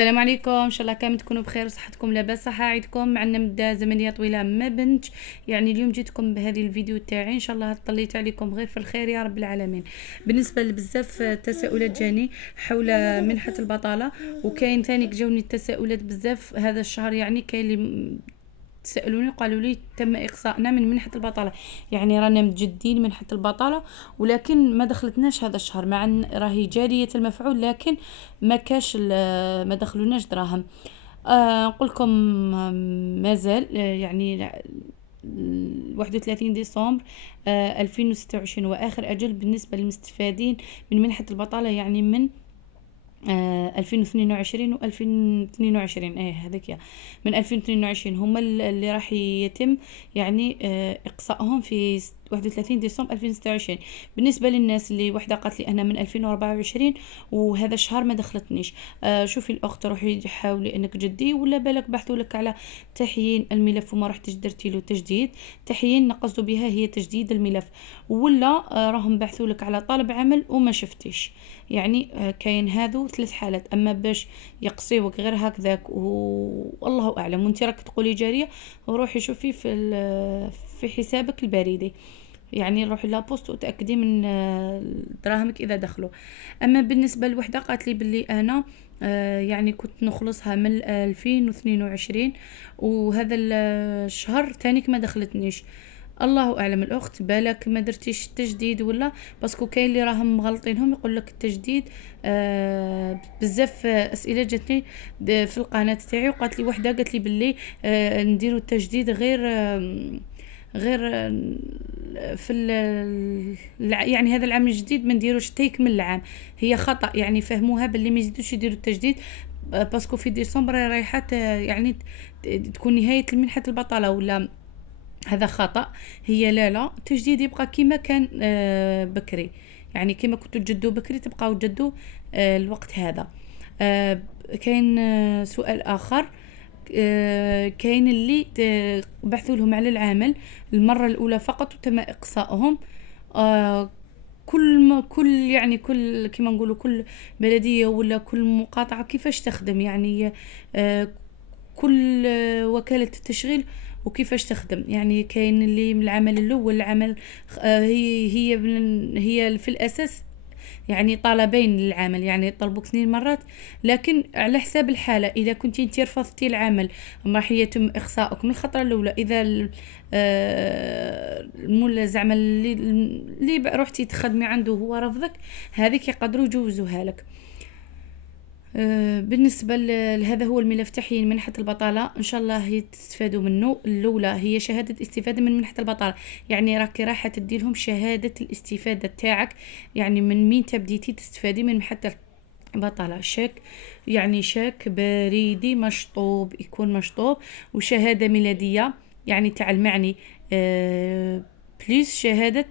السلام عليكم، ان شاء الله كامل تكونوا بخير وصحتكم لاباس. صحه عيدكم معنا مده زمنيه طويله ما بنتش. يعني اليوم جيتكم بهذه الفيديو تاعي، ان شاء الله طليت عليكم غير في الخير يا رب العالمين. بالنسبه لبزاف تساؤلات جاني حول منحه البطاله، وكاين ثاني جاوني التساؤلات بزاف هذا الشهر. يعني كاين اللي سألوني وقالوا لي تم إقصائنا من منحة البطالة، يعني رانا متجدين منحة البطالة ولكن ما دخلتناش هذا الشهر، مع أن راهي جارية المفعول لكن ما كاش ما دخلوناش دراهم. نقول لكم مازال يعني 31 ديسمبر 2026 وآخر أجل بالنسبة للمستفادين من منحة البطالة، يعني من 2022 و 2022 هذيك من 2022 هما اللي راح يتم يعني اقصائهم في 31 ديسمبر 2026. بالنسبه للناس اللي وحده قالت لي انا من 2024 وهذا الشهر ما دخلتنيش، شوفي الاخت روحي حاولي انك جدي، ولا بالك بحثوا لك على تحيين الملف وما رحتش درتي له تجديد. تحيين نقصد بها هي تجديد الملف، ولا راهم بحثوا لك على طلب عمل وما شفتيش. يعني كاين هذو 3 حالات. اما باش يقصيوك غير هكذاك والله اعلم وانت راك تقولي جاريه، وروحي شوفي في حسابك البريدي، يعني روحي لابوست وتاكدي من دراهمك اذا دخلوا. اما بالنسبه لوحده قالت لي باللي انا يعني كنت نخلصها من 2022 وهذا الشهر تانيك ما دخلتنيش. الله اعلم الاخت، بالك ما درتيش التجديد ولا باسكو كاين اللي راهم مغلطينهم يقول لك التجديد. بزاف اسئله جاتني في القناه تاعي، وقالت لي وحده قالت لي باللي نديروا التجديد غير في يعني هذا العام الجديد ما نديروش تيك من العام. هي خطا، يعني فهموها باللي ما يزيدوش يديروا التجديد باسكو في ديسمبر رايحه يعني تكون نهايه منحه البطاله، ولا هذا خطأ. هي لا التجديد يبقى كما كان بكري، يعني كما كنتوا تجدوا بكري تبقاو تجدوا الوقت هذا. كاين سؤال آخر. كاين اللي بحثوا لهم على العمل المرة الأولى فقط وتم إقصائهم. كل يعني كل كما نقولوا كل بلدية ولا كل مقاطعة كيفاش تخدم، يعني كل وكالة التشغيل وكيفاش تخدم. يعني كاين اللي من العمل الاول العمل هي في الاساس يعني طلبين للعمل، يعني يطلبوك 2 مرات، لكن على حساب الحالة. إذا كنت انت رفضتي العمل راح يتم إخصاؤك من الخطرة الأولى. إذا المولى زعما اللي رحتي تخدمي عنده هو رفضك، هذيك يقدروا يجوزوها لك. بالنسبة لهذا هو الملف تحيين منحة البطالة، إن شاء الله تستفادوا منه. الأولى هي شهادة استفادة من منحة البطالة، يعني راكي راح تدي لهم شهادة الاستفادة تاعك، يعني من مين تبديتي تستفادي من منحة البطالة. شاك يعني شاك بريدي مشطوب، يكون مشطوب، وشهادة ميلادية يعني تاع المعني بليس شهادة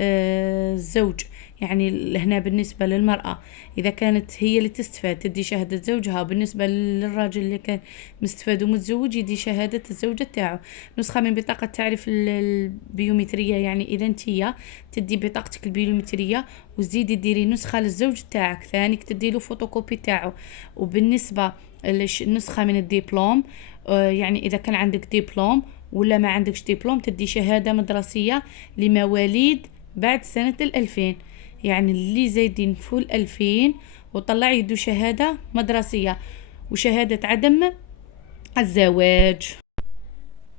الزوج. يعني هنا بالنسبة للمرأة إذا كانت هي اللي تستفاد تدي شهادة زوجها، بالنسبة للراجل اللي كان مستفاد ومتزوج يدي شهادة الزوجة تاعو. نسخة من بطاقة تعرف البيومترية، يعني إذا انتيا تدي بطاقتك البيومترية وزيدي ديري نسخة للزوج تاعك، ثانيك تدي له فوتوكوبي تاعو. وبالنسبة نسخة من الدبلوم، يعني إذا كان عندك دبلوم ولا ما عندكش دبلوم تدي شهادة مدرسية لمواليد بعد سنة 2000، يعني اللي زايدين فوق 2000 وطلع يدو شهادة مدرسية وشهادة عدم الزواج.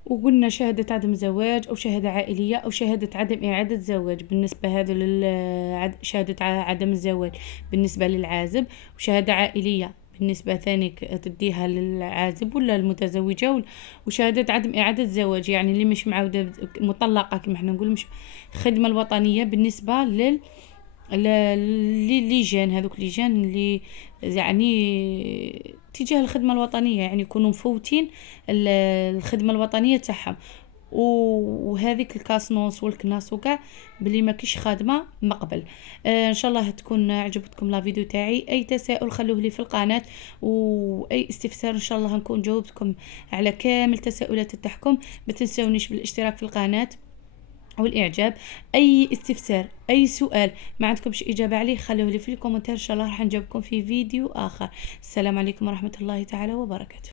وقلنا شهادة عدم زواج أو شهادة عائلية أو شهادة عدم إعادة زواج. بالنسبة هذا شهادة عدم الزواج بالنسبة للعازب، وشهادة عائلية بالنسبة ثانيك تديها للعازب ولا المتزوجة، وشهادة عدم إعادة زواج يعني اللي مش معودة مطلقة كما احنا نقول. مش خدمة الوطنية بالنسبة ليجان، هذوك ليجان اللي يعني تجاه الخدمة الوطنية، يعني يكونوا مفوتين الخدمة الوطنية تاعهم. وهذيك الكاسنوس والكناس وكاع بلي ما كيش خادمه مقبل. ان شاء الله تكون عجبتكم لا فيديو تاعي. اي تساؤل خلوه لي في القناه، واي استفسار ان شاء الله نكون جاوبتكم على كامل تساؤلات تاعكم. ما تنسونيش بالاشتراك في القناه أو الإعجاب. أي استفسار، أي سؤال ما عندكمش إجابة عليه، خلوه لي في الكومنتات، إن شاء الله راح نجاوبكم في فيديو آخر. السلام عليكم ورحمة الله تعالى وبركاته.